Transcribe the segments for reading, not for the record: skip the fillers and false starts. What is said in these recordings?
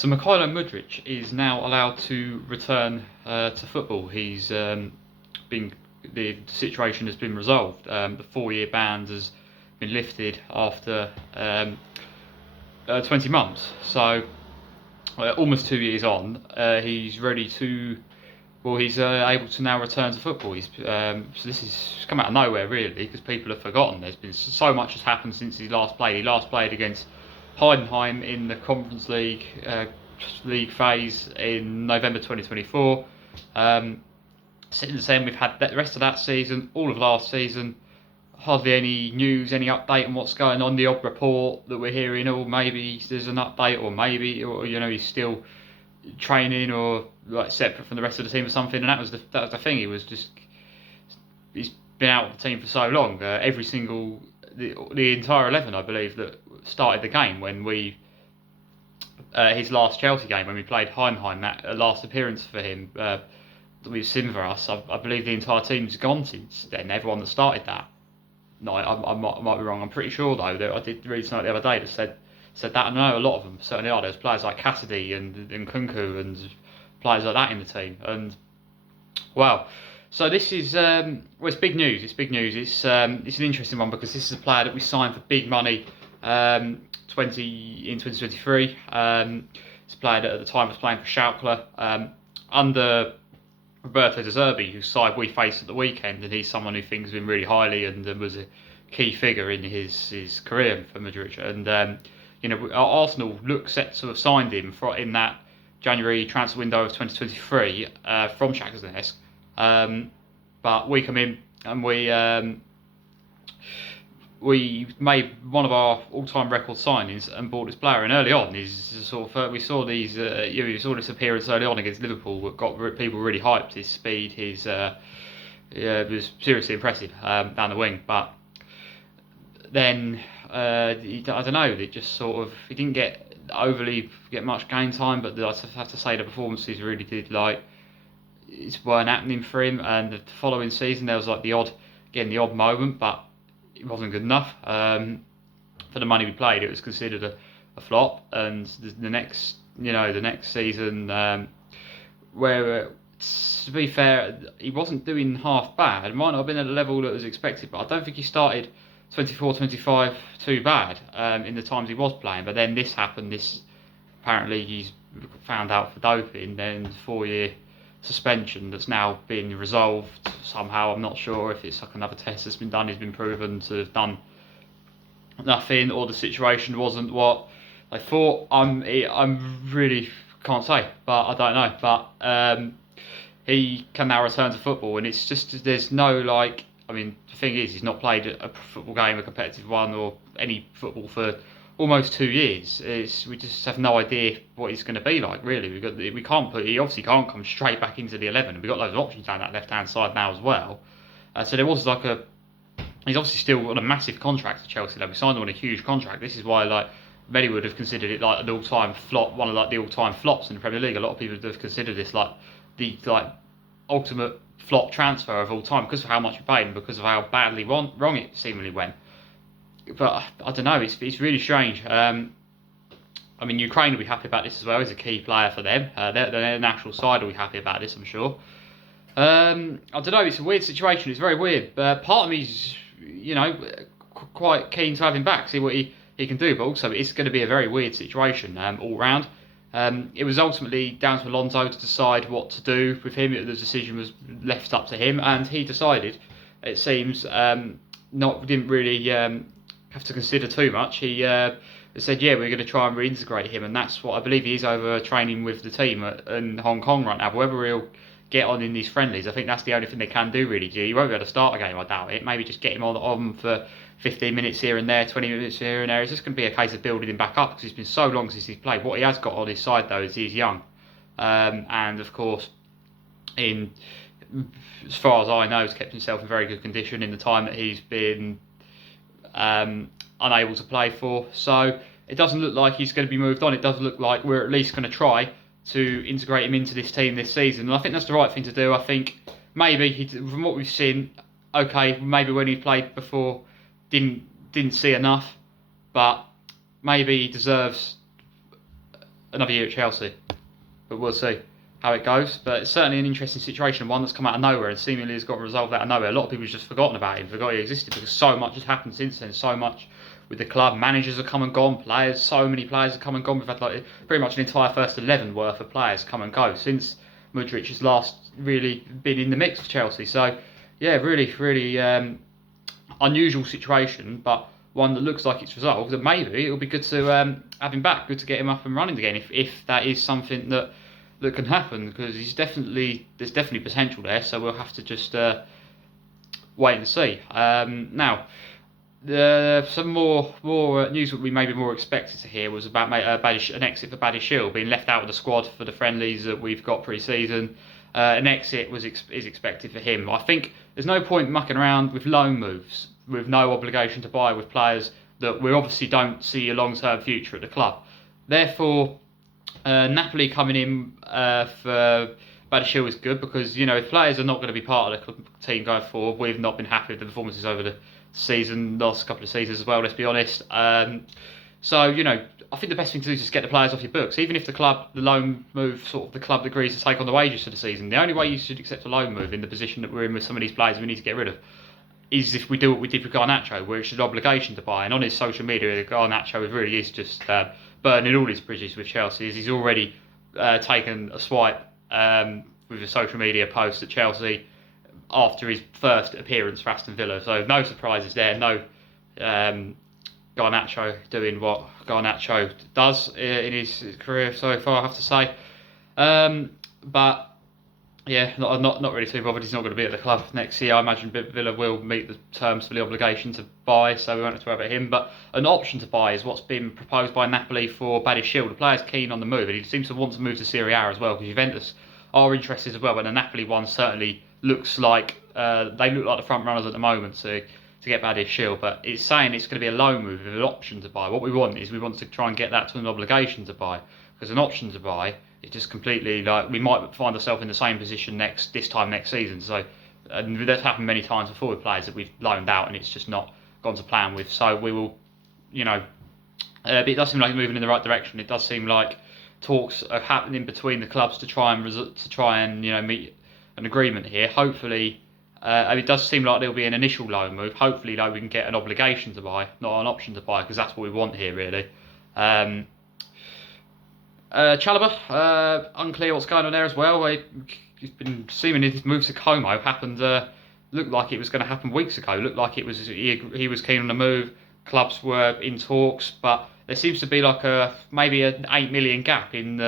So Mikhailo Mydruk is now allowed to return to football. He's been the situation has been resolved. The 4-year ban has been lifted after 20 months. So almost 2 years on, he's ready to. Well, he's able to now return to football. So this is come out of nowhere really, because people have forgotten. There's been so much has happened since he last played. He last played against Heidenheim in the Conference League phase in November 2024. Since then, we've had the rest of that season, all of last season. Hardly any news, any update on what's going on. The odd report that we're hearing, or maybe there's an update, or maybe, or he's still training, or like separate from the rest of the team or something. And that was the thing. He's been out of the team for so long. The entire 11, I believe, that started the game when his last Chelsea game when we played Heidenheim, that last appearance for him with Simvaras, I believe the entire team's gone since then. Everyone that started that. No, I might be wrong. I'm pretty sure though that I did read something the other day that said that. I know a lot of them certainly are. There's players like Cassidy and Kunku and players like that in the team. And wow, so this is it's big news. It's big news. It's an interesting one because this is a player that we signed for big money in 2023. It's a player that at the time was playing for Schalke under Roberto De Zerbi, whose side we faced at the weekend, and he's someone who thinks of him really highly and was a key figure in his career for Madrid. And Arsenal look set to have signed him in that January transfer window of 2023 from Shakhtar Donetsk. But we come in and we made one of our all-time record signings and bought this player. And early on, we saw this appearance early on against Liverpool that got people really hyped. His speed, it was seriously impressive down the wing. But then I don't know. It just he didn't get much game time. But I have to say the performances really did it weren't happening for him. And the following season there was the odd moment, but it wasn't good enough. For the money we paid, it was considered a flop. And the next season, where to be fair, he wasn't doing half bad. It might not have been at the level that was expected, but I don't think he started 24-25 too bad in the times he was playing. But then this happened. Apparently he's found out for doping. Then 4-year suspension that's now been resolved somehow. I'm not sure if it's another test that's been done. He's been proven to have done nothing, or the situation wasn't what they thought. I'm really can't say, but I don't know. But he can now return to football, and it's just there's no the thing is, he's not played a football game, a competitive one, or any football for almost 2 years. We just have no idea what he's going to be like. Really, he obviously can't come straight back into the 11. And we've got loads of options down that left hand side now as well. So there was he's obviously still on a massive contract to Chelsea. We signed him on a huge contract. This is why many would have considered it an all-time flop, one of the all-time flops in the Premier League. A lot of people would have considered this the ultimate flop transfer of all time because of how much we paid and because of how badly wrong it seemingly went. But I don't know, it's really strange. Ukraine will be happy about this as well. He's a key player for them. Their national side will be happy about this, I'm sure. I don't know, it's a weird situation. It's very weird. Part of me's, quite keen to have him back, see what he can do. But also, it's going to be a very weird situation all round. It was ultimately down to Alonso to decide what to do with him. The decision was left up to him, and he decided. It seems didn't really have to consider too much. He said, we're going to try and reintegrate him, and that's what I believe he is over training with the team in Hong Kong right now. Whether he'll get on in these friendlies, I think that's the only thing they can do really. He won't be able to start a game, I doubt it. Maybe just get him on for 15 minutes here and there, 20 minutes here and there. It's just going to be a case of building him back up because it's been so long since he's played. What he has got on his side though is he's young, and of course, as far as I know, he's kept himself in very good condition in the time that he's been unable to play for. So it doesn't look like he's going to be moved on. It does look like we're at least going to try to integrate him into this team this season, and I think that's the right thing to do. I think maybe from what we've seen, maybe when he played before didn't see enough, but maybe he deserves another year at Chelsea. But we'll see how it goes. But it's certainly an interesting situation, one that's come out of nowhere and seemingly has got resolved out of nowhere. A lot of people have just forgotten about him, forgot he existed, because so much has happened since then. So much with the club, managers have come and gone, players, so many players have come and gone. We've had like pretty much an entire first 11 worth of players come and go since Mydruk has last really been in the mix for Chelsea. So yeah, really unusual situation, but one that looks like it's resolved. And maybe it'll be good to have him back, good to get him up and running again, if that is something that can happen, because there's definitely potential there. So we'll have to just wait and see. Now, some more news that we maybe more expected to hear was about an exit for Badiashile being left out of the squad for the friendlies that we've got pre-season. An exit is expected for him. I think there's no point mucking around with loan moves with no obligation to buy with players that we obviously don't see a long-term future at the club. Therefore, Napoli coming in for Badiashile is good, because if players are not going to be part of the team going forward, we've not been happy with the performances over the season, last couple of seasons as well, let's be honest. So I think the best thing to do is just get the players off your books. Even if the loan move, sort of the club agrees to take on the wages for the season, the only way you should accept a loan move in the position that we're in with some of these players we need to get rid of is if we do what we did with Garnacho, where it's an obligation to buy. And on his social media, Garnacho really is just burning all his bridges with Chelsea, as he's already taken a swipe with a social media post at Chelsea after his first appearance for Aston Villa. So no surprises there, no Garnacho doing what Garnacho does in his career so far, I have to say. But yeah, not really too bothered. He's not going to be at the club next year. I imagine Villa will meet the terms for the obligation to buy, so we won't have to worry about him. But an option to buy is what's been proposed by Napoli for Badiashile. The player's keen on the move, and he seems to want to move to Serie A as well, because Juventus are interested as well. But the Napoli one certainly looks like they look like the front runners at the moment to get Badiashile. But it's saying it's going to be a loan move with an option to buy. What we want to try and get that to an obligation to buy, because an option to buy, it's just completely like we might find ourselves in the same position this time next season. So and that's happened many times before with players that we've loaned out and it's just not gone to plan with. So we will, it does seem like moving in the right direction. It does seem like talks are happening between the clubs to try and meet an agreement here. Hopefully, it does seem like there'll be an initial loan move. Hopefully, though, we can get an obligation to buy, not an option to buy, because that's what we want here, really. Chalobah, unclear what's going on there as well. He's been seemingly his move to Como happened. Looked like it was going to happen weeks ago. Looked like it was he was keen on the move. Clubs were in talks, but there seems to be like maybe an 8 million gap in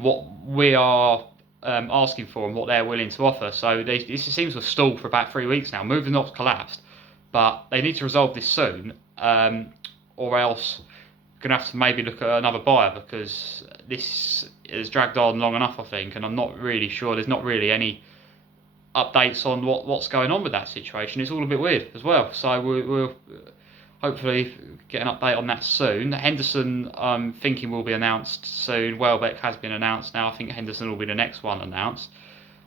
what we are asking for and what they're willing to offer. So this seems to have stalled for about 3 weeks now. Move not collapsed, but they need to resolve this soon, or else going to have to maybe look at another buyer, because this has dragged on long enough, I think, and I'm not really sure. There's not really any updates on what's going on with that situation. It's all a bit weird as well. So we'll hopefully get an update on that soon. Henderson, I'm thinking, will be announced soon. Welbeck has been announced now. I think Henderson will be the next one announced.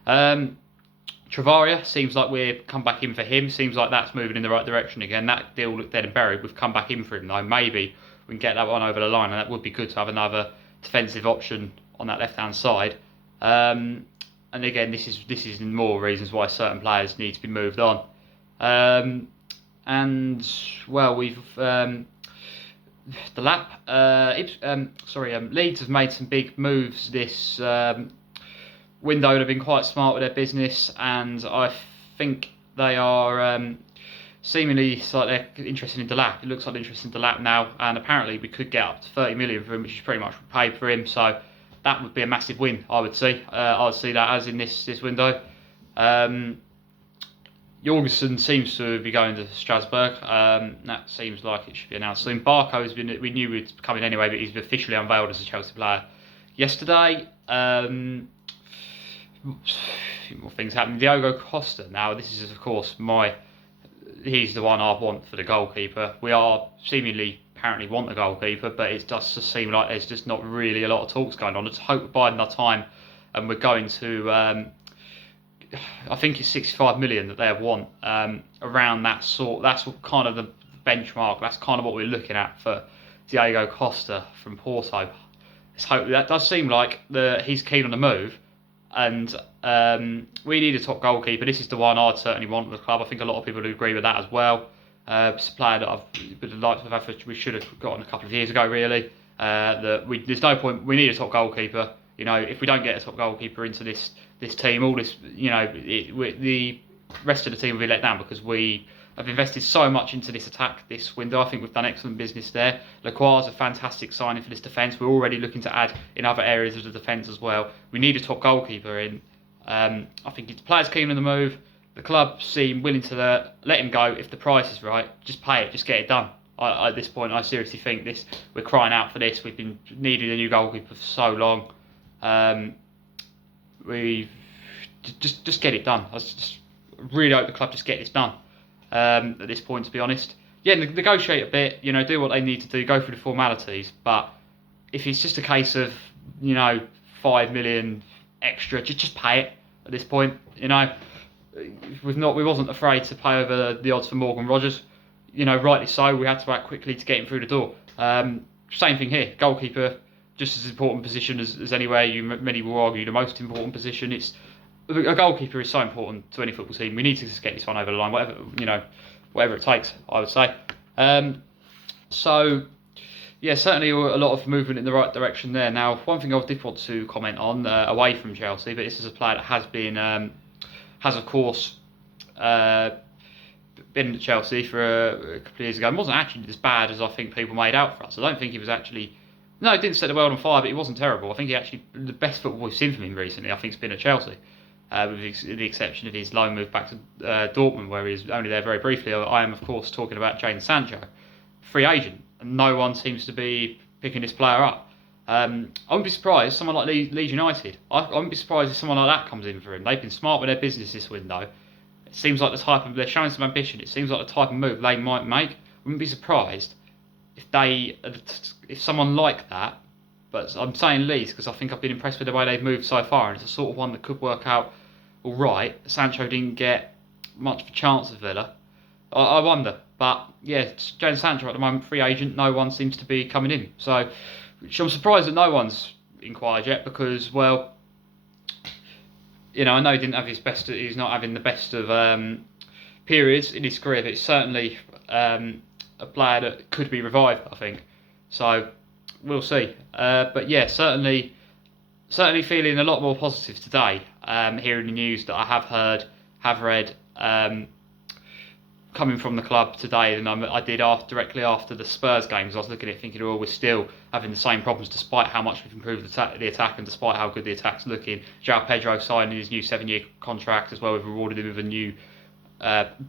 Travaria, seems like we've come back in for him. Seems like that's moving in the right direction again. That deal looked dead and buried. We've come back in for him, though. Maybe we can get that one over the line, and that would be good to have another defensive option on that left-hand side. And again, this is more reasons why certain players need to be moved on. And well, we've Leeds have made some big moves this window. They've been quite smart with their business, and I think they are seemingly like they're interested in Delap. It looks like they're interested in Delap now, and apparently we could get up to 30 million for him, which is pretty much paid for him. So that would be a massive win, I would see. I would see that as in this window. Jorgensen seems to be going to Strasbourg. That seems like it should be announced soon. Barco we knew he'd be coming anyway, but he's officially unveiled as a Chelsea player yesterday. A few more things happening. Diogo Costa. Now, this is of course he's the one I want for the goalkeeper. We are apparently want a goalkeeper, but it does just seem like there's just not really a lot of talks going on. Let's hope we're biding our time, and we're going to. I think it's 65 million that they want around that sort. That's kind of the benchmark. That's kind of what we're looking at for Diogo Costa from Porto. let's hope that does seem like he's keen on the move, and we need a top goalkeeper. This is the one I'd certainly want at the club. I think a lot of people would agree with that as well. It's a player that I've been like we should have gotten a couple of years ago, really. There's no point. We need a top goalkeeper. You know, if we don't get a top goalkeeper into this team, all this, you know, the rest of the team will be let down because we have invested so much into this attack this window. I think we've done excellent business there. Lacroix's a fantastic signing for this defence. We're already looking to add in other areas of the defence as well. We need a top goalkeeper in. I think the players keen on the move. The club seem willing to let him go if the price is right. Just pay it. Just get it done. At this point, I seriously think we're crying out for this. We've been needing a new goalkeeper for so long. We just get it done. I just really hope the club just get this done. At this point, to be honest, yeah, negotiate a bit. You know, do what they need to do. Go through the formalities. But if it's just a case of 5 million extra, just pay it. At this point, we wasn't afraid to pay over the odds for Morgan Rogers. Rightly so. We had to act quickly to get him through the door. Same thing here. Goalkeeper, just as important position as anywhere. Many will argue the most important position. A goalkeeper is so important to any football team. We need to just get this one over the line, whatever it takes, I would say. So, yeah, certainly a lot of movement in the right direction there. Now, one thing I did want to comment on, away from Chelsea, but this is a player that has of course been at Chelsea for a couple of years ago. It wasn't actually as bad as I think people made out for us. I don't think he was actually. No, he didn't set the world on fire, but he wasn't terrible. I think the best football we've seen from him recently, I think, has been at Chelsea. With the exception of his loan move back to Dortmund, where he was only there very briefly. I am, of course, talking about Jadon Sancho, free agent, and no one seems to be picking this player up. I wouldn't be surprised, someone like Leeds United. I wouldn't be surprised if someone like that comes in for him. They've been smart with their business this window. It seems like they're showing some ambition. It seems like the type of move they might make. I wouldn't be surprised if someone like that. But I'm saying Leeds because I think I've been impressed with the way they've moved so far, and it's a sort of one that could work out all right. Sancho didn't get much of a chance at Villa. I wonder. But yeah, Jadon Sancho at the moment, free agent, no one seems to be coming in. So, which I'm surprised that no one's inquired yet because, well, I know he didn't have his best. He's not having the best of periods in his career, but it's certainly a player that could be revived, I think. So we'll see. But yeah, certainly feeling a lot more positive today. Hearing the news that I have read, coming from the club today than I did directly after the Spurs games. I was looking at it thinking, we're still having the same problems despite how much we've improved the attack and despite how good the attack's looking. João Pedro signing his new 7-year contract as well. We've rewarded him with a new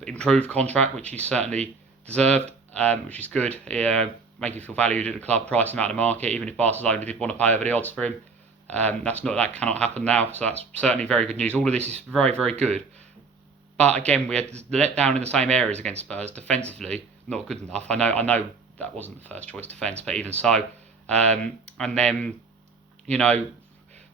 improved contract, which he certainly deserved, which is good. Make him feel valued at the club, price him out of the market, even if Barcelona did want to pay over the odds for him. That cannot happen now, so that's certainly very good news. All of this is very, very good. But again, we had let down in the same areas against Spurs. Defensively, not good enough. I know that wasn't the first choice defence, but even so. And then,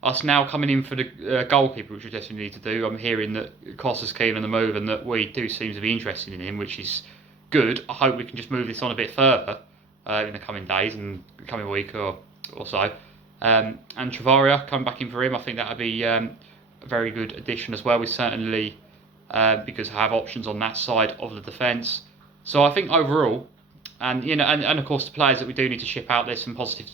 us now coming in for the goalkeeper, which we definitely need to do. I'm hearing that Costa's keen on the move and that we do seem to be interested in him, which is good. I hope we can just move this on a bit further in the coming days and the coming week or so. And Travaria coming back in for him, I think that would be a very good addition as well. We certainly, because I have options on that side of the defence. So I think overall, and of course the players that we do need to ship out, there's some positive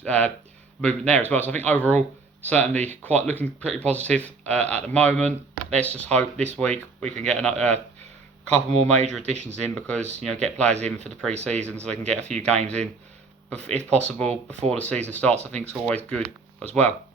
movement there as well. So I think overall, certainly looking pretty positive at the moment. Let's just hope this week we can get a couple more major additions in because get players in for the pre-season so they can get a few games in, if possible, before the season starts. I think it's always good as well.